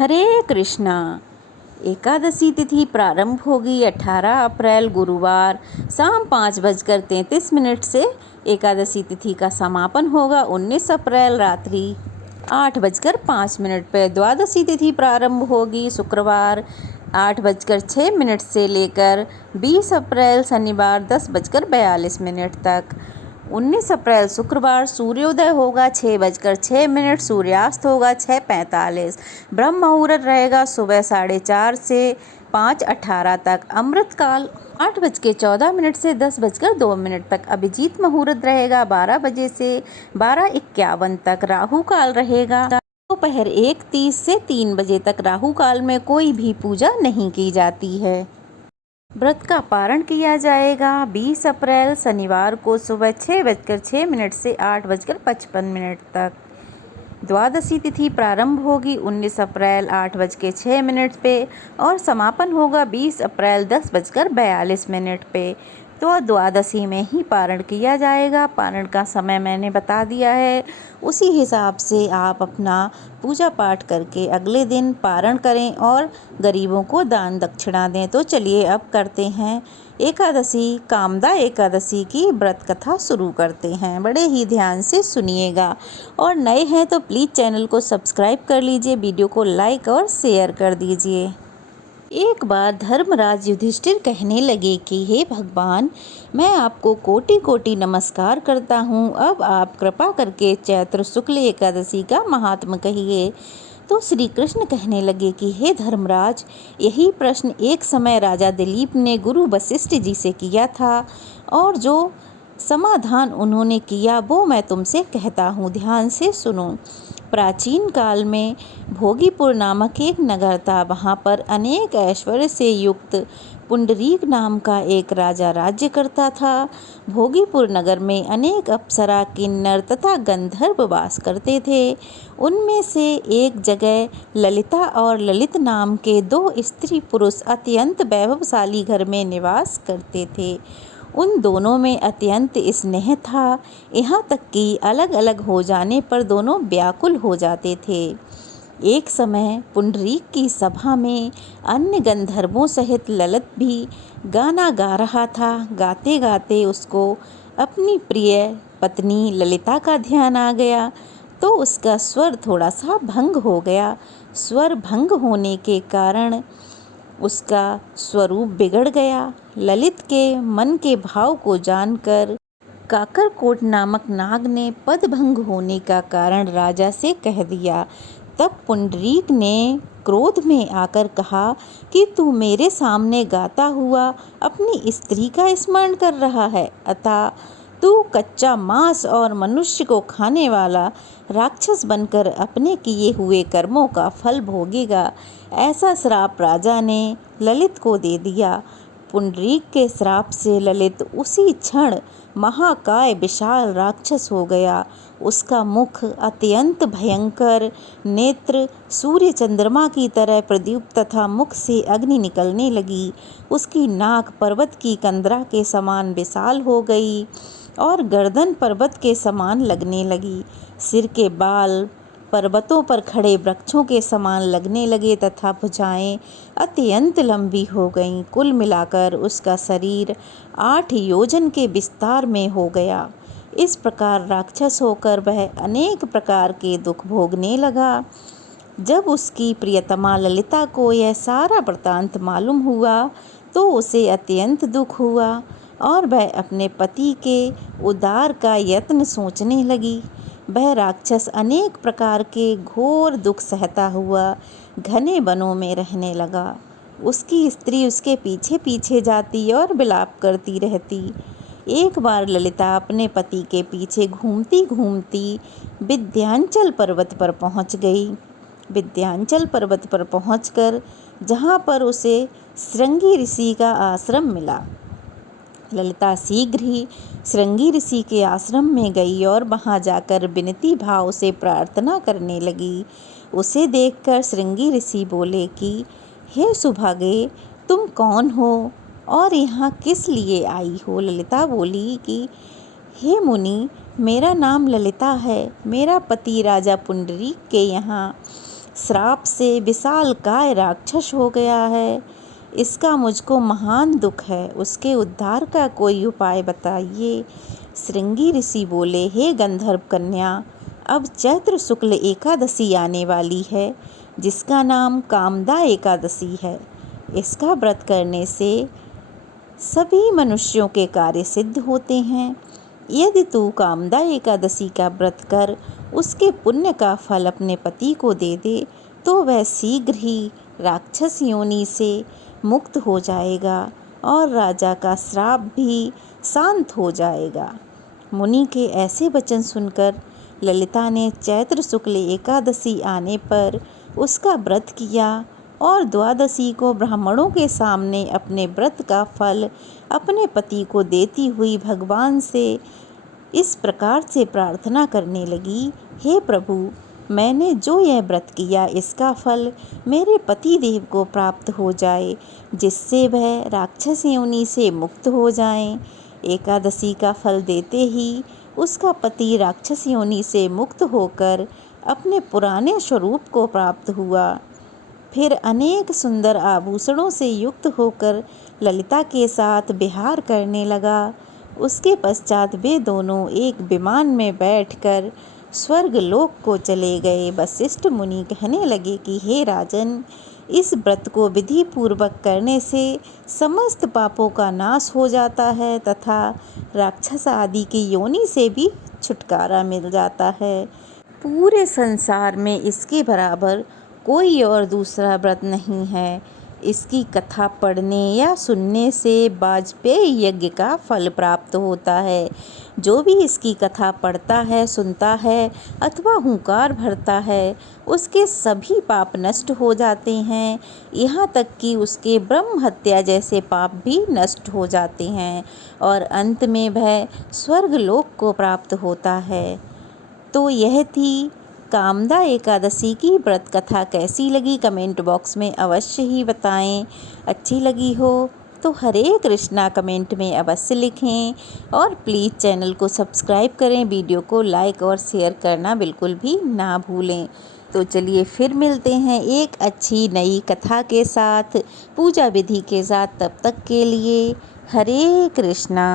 हरे कृष्णा। एकादशी तिथि प्रारंभ होगी 18 अप्रैल गुरुवार शाम 5:33 से। एकादशी तिथि का समापन होगा 19 अप्रैल रात्रि 8:05 पर। द्वादशी तिथि प्रारंभ होगी शुक्रवार 8:06 से लेकर 20 अप्रैल शनिवार 10:42 तक। 19 अप्रैल शुक्रवार सूर्योदय होगा 6:06, सूर्यास्त होगा 6:45। ब्रह्म मुहूर्त रहेगा सुबह 4:30 से 5:18 तक। अमृत काल 8:14 से 10:02 तक। अभिजीत मुहूर्त रहेगा 12 बजे से 12:51 तक। राहु काल रहेगा दोपहर 1:30 से 3 बजे तक। राहु काल में कोई भी पूजा नहीं की जाती है। व्रत का पारण किया जाएगा 20 अप्रैल शनिवार को सुबह 6:06 से 8:55 तक। द्वादशी तिथि प्रारंभ होगी 19 अप्रैल 8:06 पे और समापन होगा 20 अप्रैल 10:42 पे। तो द्वादशी में ही पारण किया जाएगा। पारण का समय मैंने बता दिया है, उसी हिसाब से आप अपना पूजा पाठ करके अगले दिन पारण करें और गरीबों को दान दक्षिणा दें। तो चलिए अब करते हैं एकादशी, कामदा एकादशी की व्रत कथा शुरू करते हैं। बड़े ही ध्यान से सुनिएगा और नए हैं तो प्लीज़ चैनल को सब्सक्राइब कर लीजिए, वीडियो को लाइक और शेयर कर दीजिए। एक बार धर्मराज युधिष्ठिर कहने लगे कि हे भगवान, मैं आपको कोटि कोटि नमस्कार करता हूँ। अब आप कृपा करके चैत्र शुक्ल एकादशी का महात्म्य कहिए। तो श्री कृष्ण कहने लगे कि हे धर्मराज, यही प्रश्न एक समय राजा दिलीप ने गुरु वशिष्ठ जी से किया था और जो समाधान उन्होंने किया वो मैं तुमसे कहता हूँ, ध्यान से सुनो। प्राचीन काल में भोगीपुर नामक एक नगर था। वहाँ पर अनेक ऐश्वर्य से युक्त पुंडरीक नाम का एक राजा राज्य करता था। भोगीपुर नगर में अनेक अप्सरा, किन्नर तथा गंधर्व वास करते थे। उनमें से एक जगह ललिता और ललित नाम के दो स्त्री पुरुष अत्यंत वैभवशाली घर में निवास करते थे। उन दोनों में अत्यंत स्नेह था, यहाँ तक कि अलग अलग हो जाने पर दोनों व्याकुल हो जाते थे। एक समय पुंडरीक की सभा में अन्य गंधर्वों सहित ललित भी गाना गा रहा था। गाते गाते उसको अपनी प्रिय पत्नी ललिता का ध्यान आ गया, तो उसका स्वर थोड़ा सा भंग हो गया। स्वर भंग होने के कारण उसका स्वरूप बिगड़ गया। ललित के मन के भाव को जानकर काकरकोट नामक नाग ने पदभंग होने का कारण राजा से कह दिया। तब पुंडरीक ने क्रोध में आकर कहा कि तू मेरे सामने गाता हुआ अपनी स्त्री का स्मरण कर रहा है, अतः तू कच्चा मांस और मनुष्य को खाने वाला राक्षस बनकर अपने किए हुए कर्मों का फल भोगेगा। ऐसा श्राप राजा ने ललित को दे दिया। पुंडरीक के श्राप से ललित उसी क्षण महाकाय विशाल राक्षस हो गया। उसका मुख अत्यंत भयंकर, नेत्र सूर्य चंद्रमा की तरह प्रदीप्त तथा मुख से अग्नि निकलने लगी। उसकी नाक पर्वत की कंदरा के समान विशाल हो गई और गर्दन पर्वत के समान लगने लगी। सिर के बाल पर्वतों पर खड़े वृक्षों के समान लगने लगे तथा भुजाएं अत्यंत लंबी हो गईं। कुल मिलाकर उसका शरीर 8 योजन के विस्तार में हो गया। इस प्रकार राक्षस होकर वह अनेक प्रकार के दुख भोगने लगा। जब उसकी प्रियतमा ललिता को यह सारा वृत्तांत मालूम हुआ तो उसे अत्यंत दुख हुआ और वह अपने पति के उद्धार का यत्न सोचने लगी। वह राक्षस अनेक प्रकार के घोर दुख सहता हुआ घने वनों में रहने लगा। उसकी स्त्री उसके पीछे पीछे जाती और विलाप करती रहती। एक बार ललिता अपने पति के पीछे घूमती घूमती विंध्याचल पर्वत पर पहुंच गई। विंध्याचल पर्वत पर पहुंचकर जहाँ पर उसे श्रृंगी ऋषि का आश्रम मिला, ललिता शीघ्र ही श्रृंगी ऋषि के आश्रम में गई और वहां जाकर विनती भाव से प्रार्थना करने लगी। उसे देखकर श्रृंगी ऋषि बोले कि हे सुभागे, तुम कौन हो और यहाँ किस लिए आई हो? ललिता बोली कि हे मुनि, मेरा नाम ललिता है। मेरा पति राजा पुंडरीक के यहाँ श्राप से विशालकाय राक्षस हो गया है। इसका मुझको महान दुख है, उसके उद्धार का कोई उपाय बताइए। श्रृंगी ऋषि बोले, हे गंधर्व कन्या, अब चैत्र शुक्ल एकादशी आने वाली है, जिसका नाम कामदा एकादशी है। इसका व्रत करने से सभी मनुष्यों के कार्य सिद्ध होते हैं। यदि तू कामदा एकादशी का व्रत कर उसके पुण्य का फल अपने पति को दे दे तो वह शीघ्र ही राक्षस योनि से मुक्त हो जाएगा और राजा का श्राप भी शांत हो जाएगा। मुनि के ऐसे वचन सुनकर ललिता ने चैत्र शुक्ल एकादशी आने पर उसका व्रत किया और द्वादशी को ब्राह्मणों के सामने अपने व्रत का फल अपने पति को देती हुई भगवान से इस प्रकार से प्रार्थना करने लगी, हे प्रभु, मैंने जो यह व्रत किया इसका फल मेरे पति देव को प्राप्त हो जाए, जिससे वह राक्षस योनि से मुक्त हो जाएं। एकादशी का फल देते ही उसका पति राक्षस योनि से मुक्त होकर अपने पुराने स्वरूप को प्राप्त हुआ। फिर अनेक सुंदर आभूषणों से युक्त होकर ललिता के साथ विहार करने लगा। उसके पश्चात वे दोनों एक विमान में बैठकर स्वर्ग लोक को चले गए। वशिष्ठ मुनि कहने लगे कि हे राजन, इस व्रत को विधि पूर्वक करने से समस्त पापों का नाश हो जाता है तथा राक्षस आदि की योनि से भी छुटकारा मिल जाता है। पूरे संसार में इसके बराबर कोई और दूसरा व्रत नहीं है। इसकी कथा पढ़ने या सुनने से वाजपेयी यज्ञ का फल प्राप्त होता है। जो भी इसकी कथा पढ़ता है, सुनता है अथवा हुंकार भरता है, उसके सभी पाप नष्ट हो जाते हैं। यहाँ तक कि उसके ब्रह्म हत्या जैसे पाप भी नष्ट हो जाते हैं और अंत में वह स्वर्ग लोक को प्राप्त होता है। तो यह थी कामदा एकादशी की व्रत कथा। कैसी लगी कमेंट बॉक्स में अवश्य ही बताएं। अच्छी लगी हो तो हरे कृष्णा कमेंट में अवश्य लिखें और प्लीज़ चैनल को सब्सक्राइब करें। वीडियो को लाइक और शेयर करना बिल्कुल भी ना भूलें। तो चलिए फिर मिलते हैं एक अच्छी नई कथा के साथ, पूजा विधि के साथ। तब तक के लिए हरे कृष्णा।